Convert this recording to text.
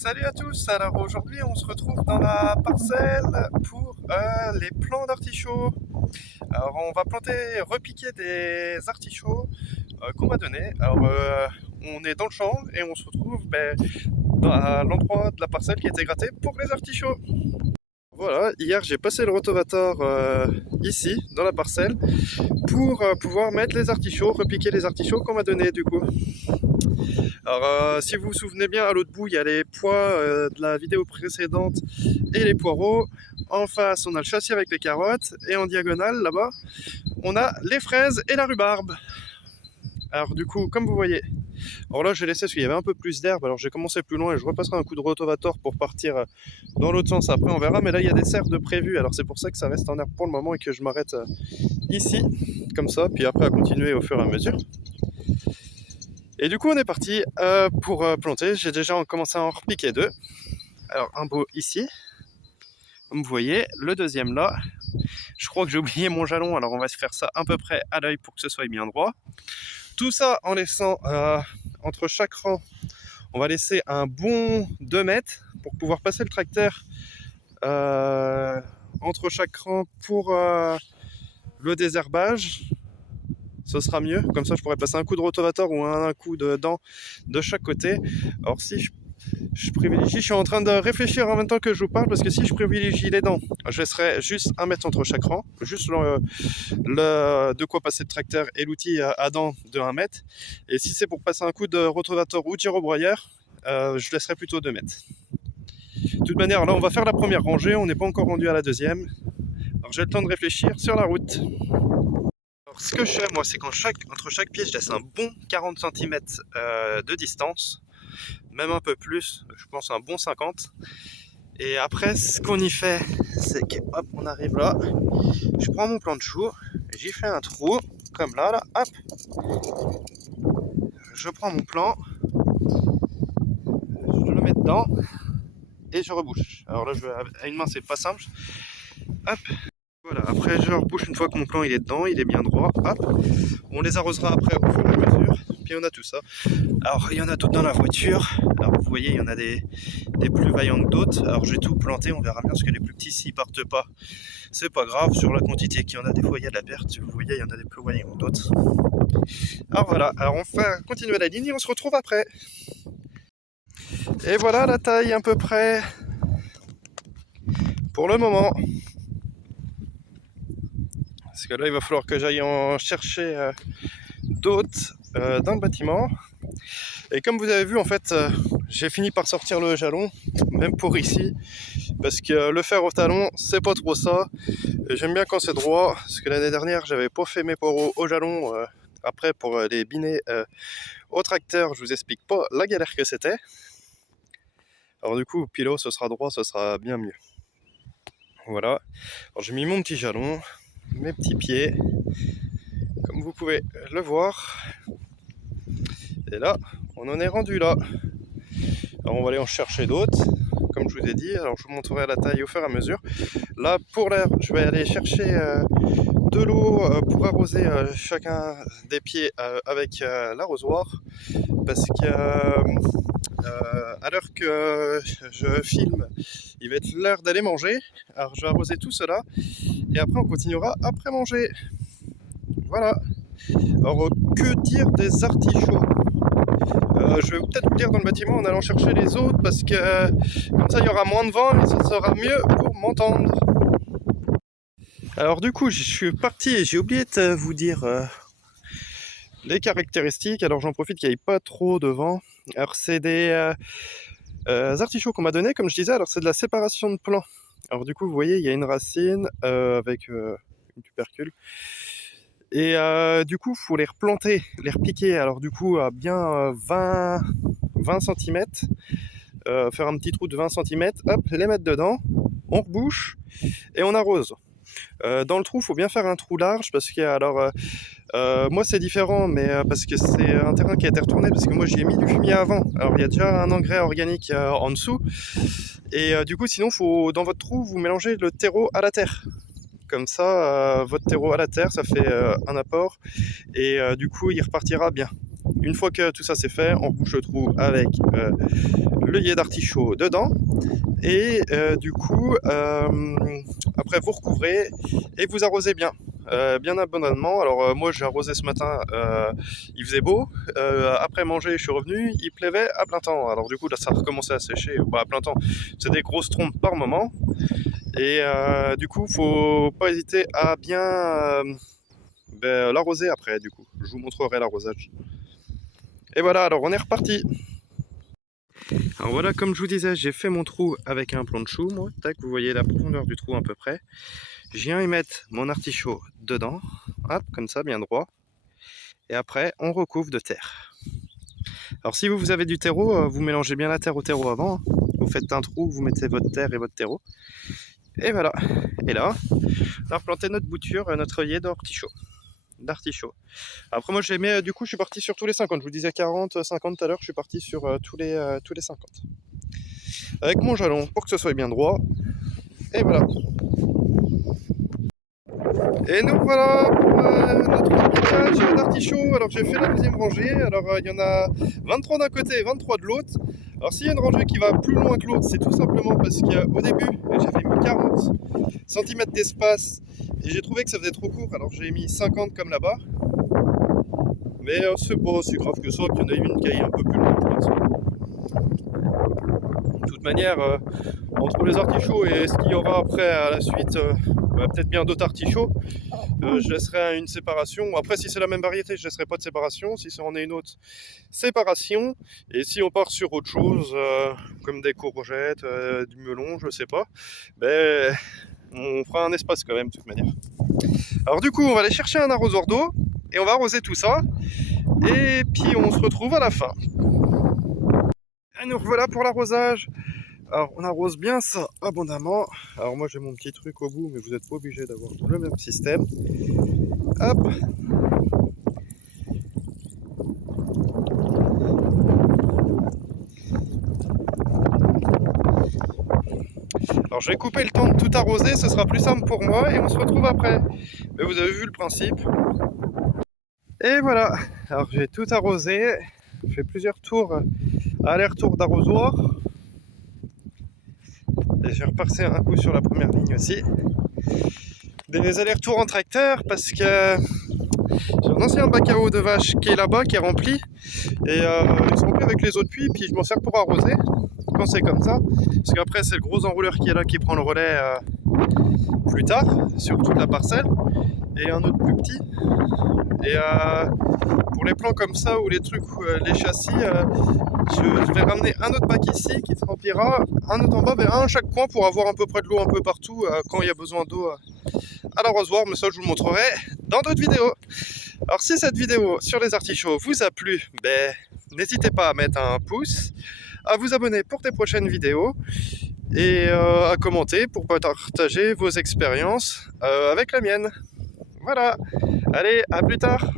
Salut à tous, alors aujourd'hui on se retrouve dans la parcelle pour les plants d'artichauts. Alors on va planter, repiquer des artichauts qu'on m'a donné. Alors on est dans le champ et on se retrouve à l'endroit de la parcelle qui a été grattée pour les artichauts. Voilà, hier j'ai passé le rotovator ici, dans la parcelle, pour pouvoir mettre les artichauts, repiquer les artichauts qu'on m'a donné du coup. Alors, si vous vous souvenez bien, à l'autre bout, il y a les pois de la vidéo précédente et les poireaux. En face, on a le châssis avec les carottes. Et en diagonale, là-bas, on a les fraises et la rhubarbe. Alors, du coup, comme vous voyez, alors là, j'ai laissé parce qu'il y avait un peu plus d'herbe. Alors, j'ai commencé plus loin et je repasserai un coup de rotovator pour partir dans l'autre sens. Après, on verra. Mais là, il y a des serres de prévues. Alors, c'est pour ça que ça reste en herbe pour le moment et que je m'arrête ici, comme ça. Puis après, à continuer au fur et à mesure. Et du coup, on est parti pour planter. J'ai déjà commencé à en repiquer deux. Alors, un beau ici, comme vous voyez. Le deuxième là. Je crois que j'ai oublié mon jalon, alors on va se faire ça à peu près à l'œil pour que ce soit bien droit. Tout ça en laissant entre chaque rang, on va laisser un bon 2 mètres pour pouvoir passer le tracteur entre chaque rang pour le désherbage. Ce sera mieux, comme ça je pourrais passer un coup de rotovator ou un coup de dent de chaque côté. Alors si je privilégie, je suis en train de réfléchir en même temps que je vous parle, parce que si je privilégie les dents, je laisserai juste 1 mètre entre chaque rang, juste de quoi passer le tracteur et l'outil à dents de 1 mètre. Et si c'est pour passer un coup de rotovator ou gyrobroyeur, je laisserai plutôt 2 mètres. De toute manière, là on va faire la première rangée, on n'est pas encore rendu à la deuxième. Alors j'ai le temps de réfléchir sur la route. Alors, ce que je fais moi, c'est qu'entre chaque pied, je laisse un bon 40 cm de distance, même un peu plus, je pense un bon 50. Et après, ce qu'on y fait, c'est que hop, on arrive là, je prends mon plan de chou, j'y fais un trou, comme là, hop, je prends mon plan, je le mets dedans et je rebouche. Alors là, à une main, c'est pas simple, hop. Voilà, après je rebouche une fois que mon plan il est dedans, il est bien droit, hop. On les arrosera après au fur et à mesure, puis on a tout ça. Alors il y en a d'autres dans la voiture, alors vous voyez il y en a des plus vaillants que d'autres. Alors je vais tout planter, on verra bien, parce que les plus petits s'ils partent pas, c'est pas grave, sur la quantité qu'il y en a, des fois il y a de la perte, vous voyez il y en a des plus vaillants que d'autres. Alors voilà, alors on va continuer la ligne et on se retrouve après. Et voilà la taille à peu près pour le moment. Parce que là, il va falloir que j'aille en chercher d'autres dans le bâtiment. Et comme vous avez vu, en fait, j'ai fini par sortir le jalon, même pour ici, parce que le fer au talon, c'est pas trop ça. J'aime bien quand c'est droit, parce que l'année dernière, j'avais pas fait mes poros au jalon. Après, pour les binets au tracteur, je vous explique pas la galère que c'était. Alors du coup, pilot, ce sera droit, ce sera bien mieux. Voilà. Alors j'ai mis mon petit jalon, mes petits pieds, comme vous pouvez le voir. Et là, on en est rendu là. Alors on va aller en chercher d'autres, comme je vous ai dit. Alors je vous montrerai la taille au fur et à mesure. Là, pour l'air, je vais aller chercher de l'eau pour arroser chacun des pieds avec l'arrosoir. Parce que à l'heure que je filme, il va être l'heure d'aller manger. Alors je vais arroser tout cela. Et après, on continuera après manger. Voilà. Alors, que dire des artichauts? Je vais peut-être vous dire dans le bâtiment en allant chercher les autres, parce que comme ça il y aura moins de vent et ça sera mieux pour m'entendre. Alors du coup je suis parti et j'ai oublié de vous dire les caractéristiques. Alors j'en profite qu'il n'y ait pas trop de vent. Alors c'est des artichauts qu'on m'a donné, comme je disais. Alors c'est de la séparation de plants. Alors du coup vous voyez il y a une racine avec une tubercule. Et du coup, il faut les replanter, les repiquer. Alors du coup, à bien 20 cm, faire un petit trou de 20 cm, hop, les mettre dedans, on rebouche et on arrose. Dans le trou, il faut bien faire un trou large, parce que alors moi c'est différent, mais parce que c'est un terrain qui a été retourné, parce que moi j'y ai mis du fumier avant. Alors il y a déjà un engrais organique en dessous, et du coup sinon faut, dans votre trou, vous mélangez le terreau à la terre. Comme ça, votre terreau à la terre, ça fait un apport, et du coup il repartira bien. Une fois que tout ça c'est fait, on rebouche le trou avec l'œillet d'artichaut dedans. Et du coup, après vous recouvrez et vous arrosez bien. Bien abondamment. Alors moi j'ai arrosé ce matin, il faisait beau. Après manger, je suis revenu, il pleuvait à plein temps. Alors du coup là ça a recommencé à sécher, à plein temps. C'est des grosses trompes par moment. Et du coup faut pas hésiter à bien l'arroser après. Du coup, je vous montrerai l'arrosage. Et voilà, alors on est reparti. Alors voilà, comme je vous disais, j'ai fait mon trou avec un plan de chou, moi. Tac, vous voyez la profondeur du trou à peu près. Je viens y mettre mon artichaut dedans, hop, comme ça, bien droit. Et après, on recouvre de terre. Alors si vous avez du terreau, vous mélangez bien la terre au terreau avant. Vous faites un trou, vous mettez votre terre et votre terreau. Et voilà. Et là, on a replanté notre bouture, notre œillet d'artichaut. Après moi j'ai mis, du coup je suis parti sur tous les 50. Je vous disais 40, 50 tout à l'heure, je suis parti sur tous les 50. Avec mon jalon pour que ce soit bien droit. Et voilà. Et nous voilà pour notre picage d'artichaut. Alors j'ai fait la deuxième rangée. Alors il y en a 23 d'un côté et 23 de l'autre. Alors s'il y a une rangée qui va plus loin que l'autre, c'est tout simplement parce qu'au début j'avais mis 40 cm d'espace et j'ai trouvé que ça faisait trop court. Alors j'ai mis 50 comme là-bas. Mais c'est pas si grave que ça qu'il y en ait une qui aille un peu plus loin pour l'instant. De toute manière, entre les artichauts et ce qu'il y aura après à la suite, peut-être bien d'autres artichauts, je laisserai une séparation. Après, si c'est la même variété, je laisserai pas de séparation. Si c'en est une autre, séparation. Et si on part sur autre chose, comme des courgettes, du melon, je sais pas, ben, on fera un espace quand même, de toute manière. Alors du coup, on va aller chercher un arrosoir d'eau et on va arroser tout ça. Et puis on se retrouve à la fin. Et nous revoilà pour l'arrosage. Alors on arrose bien ça abondamment. Alors moi j'ai mon petit truc au bout, mais vous n'êtes pas obligé d'avoir le même système. Hop. Alors je vais couper le temps de tout arroser, ce sera plus simple pour moi et on se retrouve après. Mais vous avez vu le principe. Et voilà, alors j'ai tout arrosé, j'ai fait plusieurs tours, aller-retour d'arrosoir. Et j'ai repassé un coup sur la première ligne aussi. Des allers-retours en tracteur parce que j'ai un ancien bac à eau de vache qui est là-bas, qui est rempli. Et ils sont remplis avec les eaux de pluie, puis je m'en sers pour arroser quand c'est comme ça. Parce qu'après c'est le gros enrouleur qui est là qui prend le relais plus tard sur toute la parcelle. Et un autre plus petit. Et pour les plans comme ça ou les trucs, les châssis, je vais ramener un autre bac ici qui se remplira, un autre en bas, mais un à chaque coin pour avoir à peu près de l'eau un peu partout quand il y a besoin d'eau à l'arrosoir. Mais ça je vous le montrerai dans d'autres vidéos. Alors si cette vidéo sur les artichauts vous a plu, n'hésitez pas à mettre un pouce, à vous abonner pour des prochaines vidéos et à commenter pour partager vos expériences avec la mienne. Voilà, allez, à plus tard.